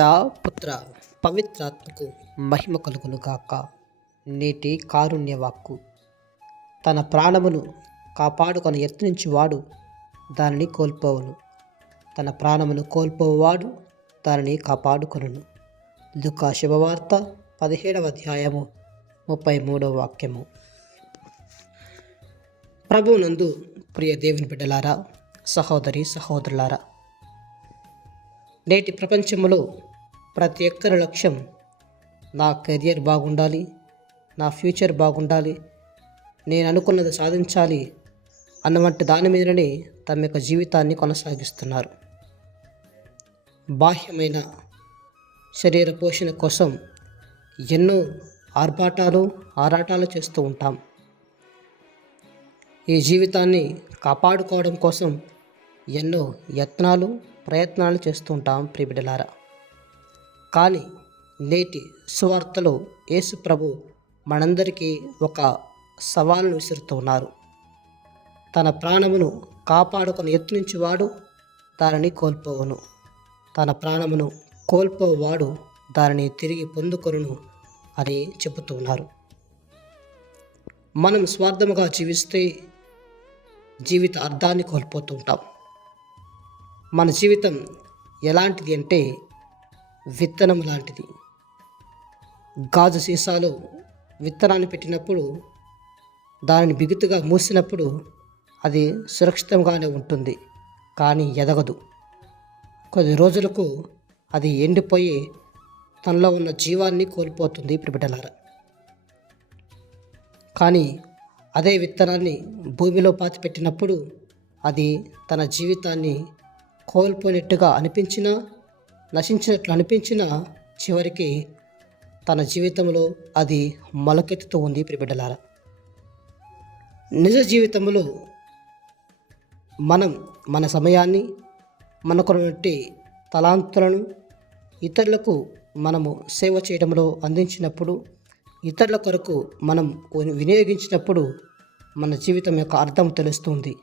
పితా పుత్ర పవిత్రాత్మకు మహిమ కలుగును గాక. నేటి కారుణ్యవాక్కు. తన ప్రాణమును కాపాడుకొని యత్నించువాడు దానిని కోల్పోవును, తన ప్రాణమును కోల్పోవాడు దానిని కాపాడుకొనును. లూకా శుభవార్త 17వ అధ్యాయము 33వ వాక్యము. ప్రభువునందు ప్రియ దేవుని బిడ్డలారా, సహోదరి సహోదరులారా, నేటి ప్రపంచంలో ప్రతి ఒక్కరి లక్ష్యం నా కెరియర్ బాగుండాలి, నా ఫ్యూచర్ బాగుండాలి, నేను అనుకున్నది సాధించాలి అన్నవంటి దాని మీదనే తమ యొక్క జీవితాన్ని కొనసాగిస్తున్నారు. బాహ్యమైన శరీర పోషణ కోసం ఎన్నో ఆరాటాలు చేస్తూ ఉంటాం. ఈ జీవితాన్ని కాపాడుకోవడం కోసం ఎన్నో ప్రయత్నాలు చేస్తూ ఉంటాం ప్రియబిడ్డలారా. కానీ నేటి సువార్తలో యేసు ప్రభు మనందరికీ ఒక సవాలును విసురుతూ ఉన్నారు. తన ప్రాణమును కాపాడుకొని యత్నించువాడు దానిని కోల్పోవును, తన ప్రాణమును కోల్పోవాడు దానిని తిరిగి పొందుకొనును అని చెబుతూ ఉన్నారు. మనం స్వార్థముగా జీవిస్తే జీవిత అర్థాన్ని కోల్పోతూ ఉంటాం. మన జీవితం ఎలాంటిది అంటే విత్తనం లాంటిది. గాజు సీసాలో విత్తనాన్ని పెట్టినప్పుడు దానిని బిగుతుగా మూసినప్పుడు అది సురక్షితంగానే ఉంటుంది, కానీ ఎదగదు. కొద్ది రోజులకు అది ఎండిపోయి తనలో ఉన్న జీవాన్ని కోల్పోతుంది బిడ్డలారా. కానీ అదే విత్తనాన్ని భూమిలో పాతిపెట్టినప్పుడు అది తన జీవితాన్ని కోల్పోయినట్టుగా అనిపించినా, నశించినట్లు అనిపించినా, చివరికి తన జీవితంలో అది మొలకెత్తుతూ ఉంది బిడ్డలారా. నిజ జీవితంలో మనం మన సమయాన్ని, మనకున్నటువంటి తలాంతులను ఇతరులకు మనము సేవ చేయడంలో అందించినప్పుడు, ఇతరుల కొరకు మనం వినియోగించినప్పుడు మన జీవితం యొక్క అర్థం తెలుస్తుంది.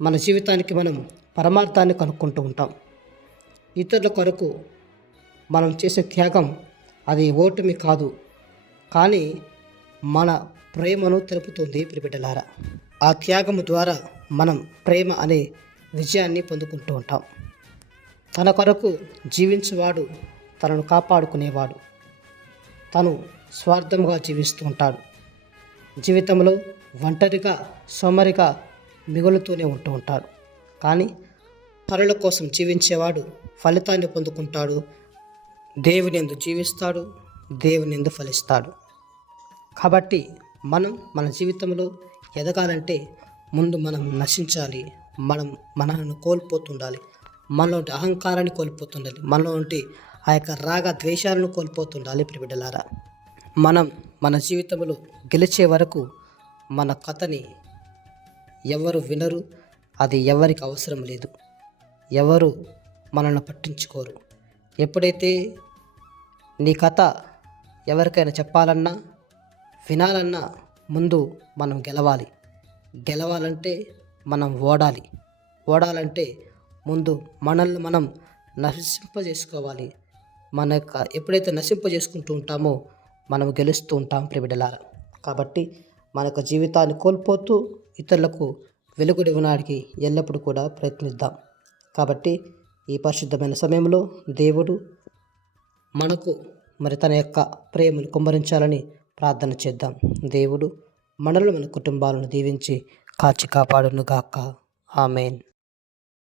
మన జీవితానికి మనం పరమార్థాన్ని కనుక్కుంటూ ఉంటాం. ఇతరుల కొరకు మనం చేసే త్యాగం అది ఓటమి కాదు, కానీ మన ప్రేమను తెలుపుతుంది బిడ్డలారా. ఆ త్యాగము ద్వారా మనం ప్రేమ అనే విజయాన్ని పొందుకుంటూ ఉంటాం. తన కొరకు జీవించేవాడు తనను కాపాడుకునేవాడు. తను స్వార్థంగా జీవిస్తూ ఉంటాడు. జీవితంలో ఒంటరిగా సోమరిగా మిగులుతూనే ఉంటూ ఉంటాడు. కానీ పరుల కోసం జీవించేవాడు ఫలితాన్ని పొందుకుంటాడు. దేవుని యందు జీవిస్తాడు, దేవుని యందు ఫలిస్తాడు. కాబట్టి మనం మన జీవితంలో ఎదగాలంటే ముందు మనం నశించాలి. మనం మనల్ని కోల్పోతుండాలి, మనలోంటి అహంకారాన్ని కోల్పోతుండాలి, మనలోంటి ఆ యొక్క రాగ ద్వేషాలను కోల్పోతుండాలి బిడ్డలారా. మనం మన జీవితంలో గెలిచే వరకు మన కథని ఎవరు వినరు, అది ఎవరికి అవసరం లేదు, ఎవరు మనల్ని పట్టించుకోరు. ఎప్పుడైతే నీ కథ ఎవరికైనా చెప్పాలన్నా, వినాలన్నా ముందు మనం గెలవాలంటే మనం ఓడాలంటే ముందు మనల్ని మనం నశింపజేసుకోవాలి. మన యొక్క ఎప్పుడైతే నశింపజేసుకుంటూ ఉంటామో మనం గెలుస్తూ ఉంటాం బిడ్డలారా. కాబట్టి మన యొక్క జీవితాన్ని కోల్పోతూ ఇతరులకు వెలుగునివ్వడానికి ఎల్లప్పుడూ కూడా ప్రయత్నిద్దాం. కాబట్టి ఈ పరిశుద్ధమైన సమయంలో దేవుడు మనకు తన యొక్క ప్రేమను కుమ్మరించాలని ప్రార్థన చేద్దాం. దేవుడు మనల్ని, మన కుటుంబాలను దీవించి కాచి కాపాడును గాక. ఆమేన్.